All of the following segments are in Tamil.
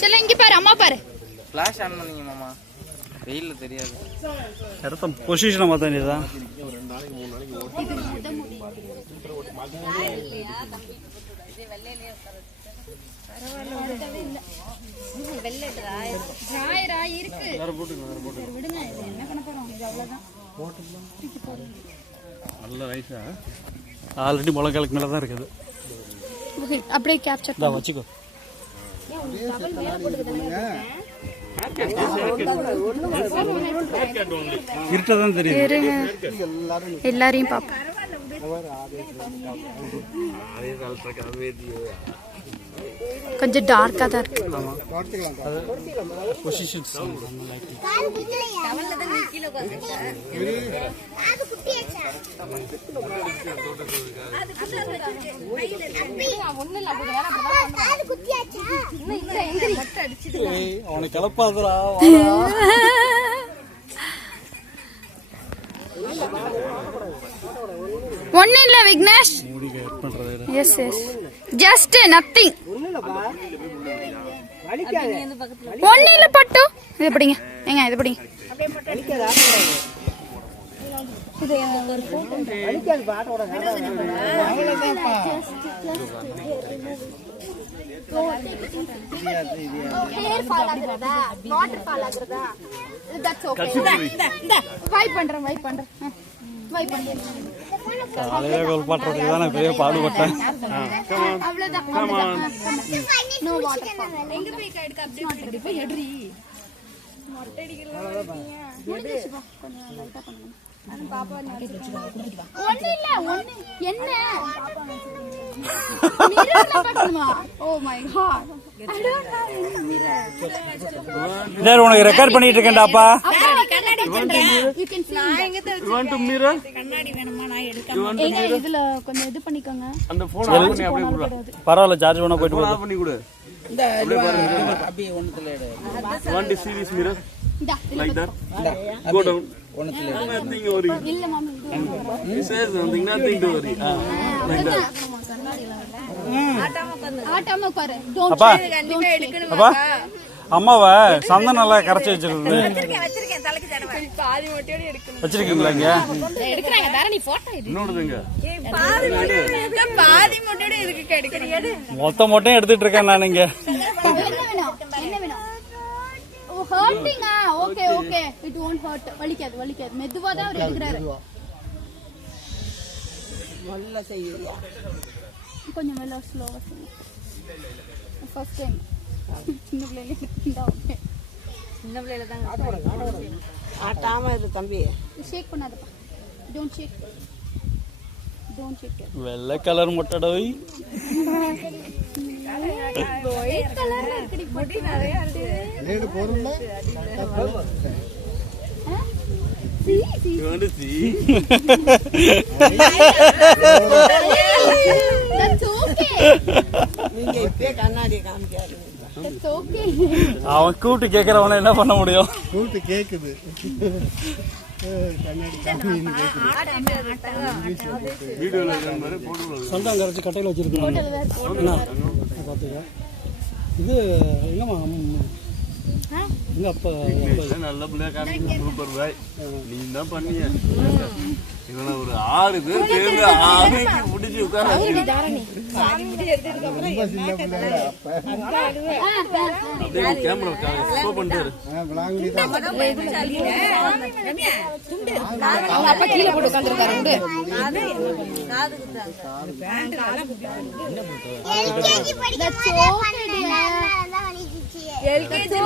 चल இங்க பாரு அம்மா பாரு ஃபிளாஷ் ஆன் பண்ணீங்க மாமா வெயில்ல தெரியாது இடத்த பொசிஷனை மாத்த வேண்டியதா நல்ல ரைஸா ஆல்ரெடி முளைக்காலுக்கு மேல தான் இருக்குது அப்படியே கேப்சர் பண்ணி வச்சுக்கோ இருட்டதான் தெரியும் எல்லாரையும் பாப்போம் கொஞ்சம் டார்க்கா தான் இருக்கு பொசிஷன்ஸ் அவனை கிளப்பாதுரா ஒண்ணு இல்ல Vignesh yes yes just nothing ஒண்ணு இல்ல பட்டு இது படிங்க ஏங்க இது படிங்க பெரிய பாடுபட்டேன் உனக்கு ரெக்கார்ட் பண்ணிட்டு இருக்கேன்டாப்பா இதுல கொஞ்சம் இது பண்ணிக்கோங்க பரவாயில்ல சார்ஜ் வேணா போயிட்டு பண்ணி கொடு like that go down nothing worry illa mama he says something nothing to worry like that ஆட்டாம பாரு don't கண்டிப்பா எடுக்கணும் அப்பா அம்மாவை சந்தனம் நல்லா கரைச்சு வச்சிருக்கு வச்சிருக்கேன் தலைக்கு தடவை பாதி மொட்டையோட எடுக்கணும் வச்சிருக்கீங்களா இங்க எடுக்கறாங்க தார நீ போட்டோ எடு இன்னொருதுங்க பாதி மொட்டையோட எதுக்கு எடுக்கறீங்க மொத்த மொட்டையும் எடுத்துட்டு இருக்கேன் நான் இங்க என்ன வேணும் hurting okay okay it won't hurt வலிக்காது மெதுவா தான் அவர் எடுக்கறாரு நல்ல செய்யுறியா கொஞ்சம் மெல்ல ஸ்லோவா செய்யுங்க ஃபர்ஸ்ட் டைம் சின்ன பிள்ளைல இருந்தா ஓகே சின்ன பிள்ளைல தான் ஆட்டாம இரு தம்பி ஷேக் பண்ணாதப்பா டோன்ட் ஷேக் வெள்ளை கலர் முட்டடோய் ஒயிட் கலர் இருக்குடி முடி நிறைய இருக்கு நேடு போறல சி that's okay நீங்க இப்பே கண்ணாடி காமிக்காதீங்க that's okay அவன் கூட்டி கேக்குறவன என்ன பண்ண முடியும் கூட்டி கேக்குது கண்ணாடி காமின்னு கேக்குது வீடியோல மாதிரி போடுறோம் சந்தனம் கரைச்சு கட்டையில வச்சிருக்காங்க பாத்துங்க இது என்னமா எங்க அப்பா நல்ல பிள்ளையா காமிங்க சூப்பர் பாய் நீ தான் பண்ணீங்க இவன ஒரு 6 பேர் சேர்ந்து 6க்கு முடிச்சு உட்கார ரொம்ப சின்ன பிள்ளை அப்படியே கேமரா ஸ்டோ பண்ணிட்டாரு விளாங்கடி தான் ரம்யா துண்டு அப்பா கீழ போட்டு உட்கார்ந்திருக்காரு உண்டு காதுக்கு தான் பேண்ட் என்ன போட்டோ எல்கேஜி படிக்கும்போது எல்கேஜி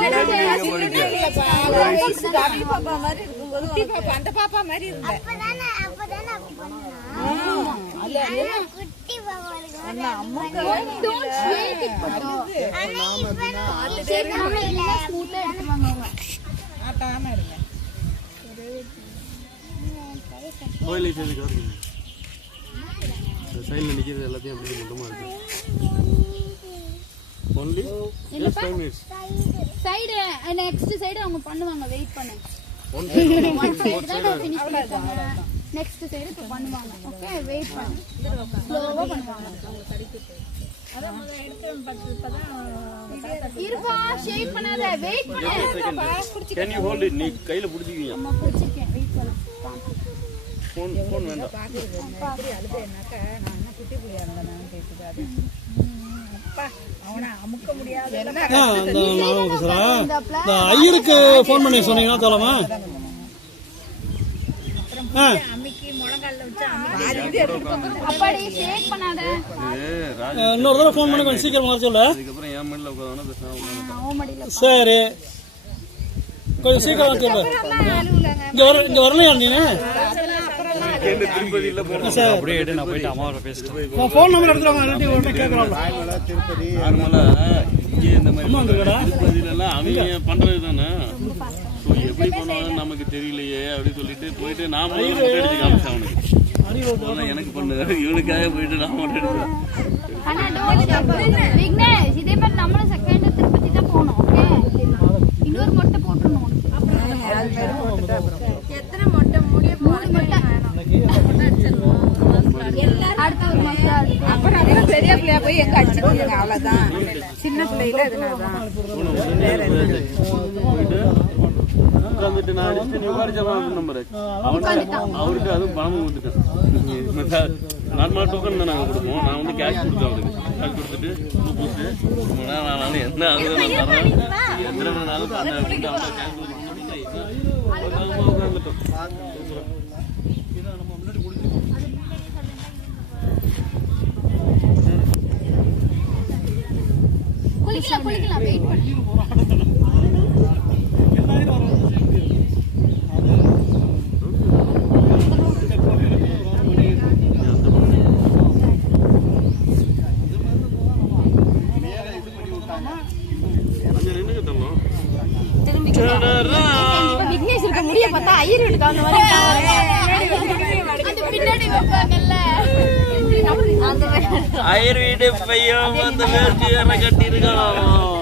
பாப்பா மாதிரி இருக்கும்போது குட்டி பாப்பா அந்த பாப்பா மாதிரி இருந்த அப்பதானே அல்ல குட்டி பாப்பா இருக்கு அண்ணா அம்மா டோன்ட் ஷேக் இட் பட்டோ அண்ணா இப்ப ஷேக் பண்ணல ஸ்மூத்தா எடுத்துவாங்க அவங்க ஆட்டாம இருங்க கோயிலை சேர்ந்து காட்டுங்க சைடுல நிக்கிறது எல்லாத்தையும் அப்படியே மொத்தமா இருக்கு only just 5 minutes side next side அவங்க பண்ணுவாங்க வெயிட் பண்ணு ஒன் சைடு தான் finish பண்ணிட்டாங்க நெக்ஸ்ட் சைடு இப்ப பண்ணுவாங்க ஓகே வெயிட் பண்ணு ஸ்லோவா பண்ணுவாங்க அவங்க கடிக்கிட்டு அத முதல்ல எடுத்து 10 இப்பதான் இருப்பா ஷேக் பண்ணாத வெயிட் பண்ணு கேன் யூ ஹோல்ட் இட் நீ கையில புடிச்சிக்கீங்க அம்மா புடிச்சிட்டேன் வெயிட் பண்ணு ஃபோன் வேண்டாம் இப்படி அழுதேனாக்கா நான் என்ன குட்டி புள்ளியா இருந்தேன் கேட்டுக்காது அப்பா அவனை அமுக்க முடியாது அந்த நான் பேசுறேன் இந்த ஐயருக்கு ஃபோன் பண்ணி சொன்னீங்கன்னா சொல்லமா அம்மிக்கு முழங்கால்ல வச்சு அப்பாடி ஷேக் பண்ணாத இன்னொரு தடவை ஃபோன் பண்ணி கொஞ்சம் சீக்கிரம் வர சொல்லு அதுக்கப்புறம் என் மடியில் உட்காந்து பேசுறேன் அவன் மடியில சரி கொஞ்சம் சீக்கிரம் வர சொல்லு இங்க வரலையா நீனு திருப்பதியில் அப்படியே நான் போயிட்டு அம்மாவோட பேசிட்டேன் ஃபோன் நம்பர் எடுத்துருவாங்க கேட்கலாம் திருப்பதி இங்கே இந்த மாதிரி திருப்பதியிலலாம் அவங்க பண்றது தானே எப்படி பண்ணுவாங்க நமக்கு தெரியலையே அப்படின்னு சொல்லிட்டு போயிட்டு நாம எடுத்து காமிச்சேன் அவனுக்கு எனக்கு பண்ணு இவனுக்காக போயிட்டு நாம எடுத்தேன் அண்ணா டோர் விக்னேஷ் இதே மாதிரி நம்மளும் செகண்ட் திருப்பதி தான் போகணும் ஓகே இன்னொரு மொட்டை போட்டுறணும் எத்தனை மொட்டை முடிய 3 மொட்டை அடுத்த ஒரு மொட்டை அப்புறம் பெரிய பிள்ளையா போய் எங்க அடிச்சுக்கோங்க அவ்வளவுதான் சின்ன பிள்ளையில அதனாலதான் போயிட்டு உட்காந்துட்டு நான் அடிச்சு நீ உட்காரிச்ச நம்பர் அவருக்கு அதுவும் பணமும் கொடுத்துட்டேன் நார்மலாக டோக்கன் தான் நாங்கள் கொடுப்போம் நான் வந்து கேஷ் கொடுத்தேன் அவருக்கு கேஷ் கொடுத்துட்டு கொடுத்து நான் என்ன ஆகுது நான் தரேன் எத்தனை மணி நாளும் கேஷ் உட்காந்துட்டோம் குளிக்கலாம் வெயிட் பண்ணு விக்னேஷ் இருக்க முடிய பார்த்தா ஐயர் வீட்டுக்கு அந்த மாதிரி பின்னாடி வைப்பாங்கல்ல ஐயர் வீடு பையன் அந்த வேர்ச்சி கட்டி இருக்கான்